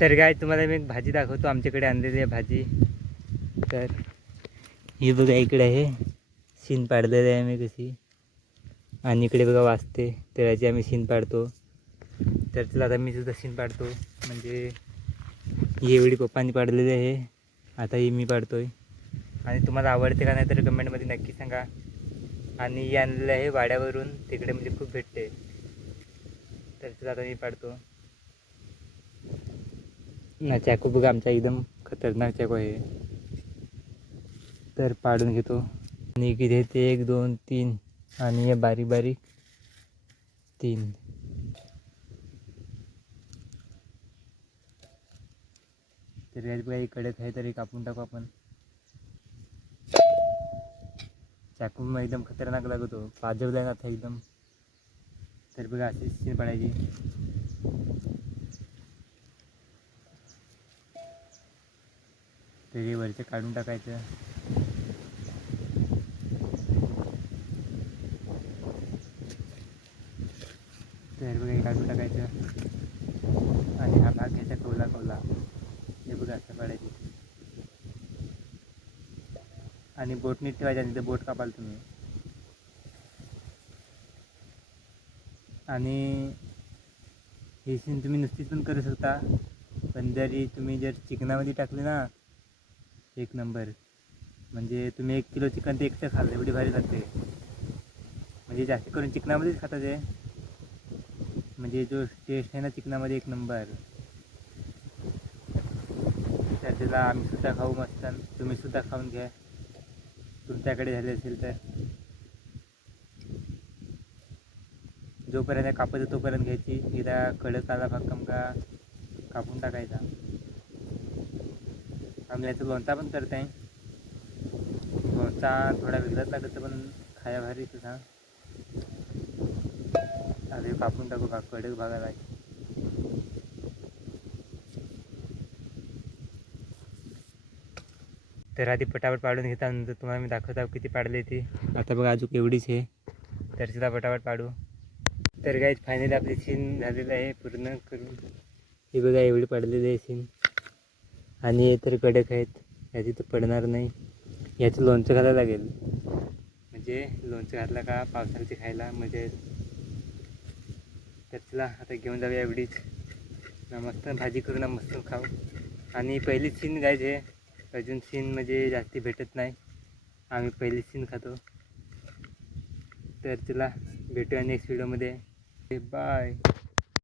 तर काय तुम्हाला मी एक भाजी दाखवतो, आमच्याकडे आणलेली आहे भाजी. तर ही बघा इकडे आहे, सीन पाडलेली आहे मी कशी, आणि इकडे बघा वाजते, तर याची आम्ही सीन पाडतो. तर चला आता मी सुद्धा सीन पाडतो. म्हणजे ही एवढी पप्पांनी पाडलेली आहे, आता ही मी पाडतोय. आणि तुम्हाला आवडते का नाही तर कमेंटमध्ये नक्की सांगा. आणि ही आणलेलं आहे वाड्यावरून, तिकडे म्हणजे खूप भेटते. तर चला आता मी पाडतो ना. चाकू बघा आमचा एकदम खतरनाक चाकू आहे. तर पाडून घेतो. आणि किती ते 1 2 3 आणि हे बारीक बारीक 3. तर याच बघा एक कडक आहे, तरी कापून टाकू आपण. चाकू मग एकदम खतरनाक लागतो, पाजवला जात एकदम. तर बघा अशी सीन पाडायची. तर हे वरचं काढून टाकायचं. तर बघा हे काढून टाकायचं. आणि हा भाग घ्यायचा कवला कवला. हे बघा असं पाडायची. आणि बोट नीट ठेवायचं, आणि ते बोट कापाल तुम्ही. आणि ही सीन तुम्ही नुसतीच पण करू शकता, पण जरी तुम्ही जर चिकनामध्ये टाकली ना, 1 नंबर. म्हणजे तुम्ही 1 किलो चिकन ते एकटं खाल्लं, एवढी भारी लागते. म्हणजे जास्त करून चिकनामध्येच खातात ते. म्हणजे जो टेस्ट आहे ना चिकनामध्ये 1 नंबर. तर त्याला आम्ही सुद्धा खाऊ मस्त, तुम्ही सुद्धा खाऊन घ्या तुमच्याकडे झाले असेल तर. जोपर्यंत कापायचं तोपर्यंत घ्यायची, एकदा कडक आला भाग का कापून टाकायचा. आम्ही याचा लोणचा पण करत आहे. लोणचा थोडा वेगळाच लागतं, पण खाया भारी तुझा. आधी कापून टाकू भाग, कडक भागाला आहे. तर आधी पटापट पाडून घेता, नंतर तुम्हाला मी दाखवतो किती पाडले ती. आता बघा अजून एवढीच आहे, तर तिला पटापट पाडू. तर गाईज फायनली आपली सीन झालेलं आहे पूर्ण करून. हे बघा एवढी पडलेली आहे सीन. आणि हे तर कडक आहेत, याची तर पडणार नाही. याचं लोणचं घालायला लागेल, म्हणजे लोणचं घातलं का पावसाळ्याची खायला मजा येईल. तर चला आता घेऊन जाऊया एवढीच ना, मस्त भाजी करू ना, मस्त खाऊ. आणि पहिलीच सीन गाईज आहे, अजून सीन म्हणजे जास्ती भेटत नाही, आम्ही पहिलीच सीन खातो. तर चला भेटूया नेक्स्ट व्हिडिओमध्ये. बाय.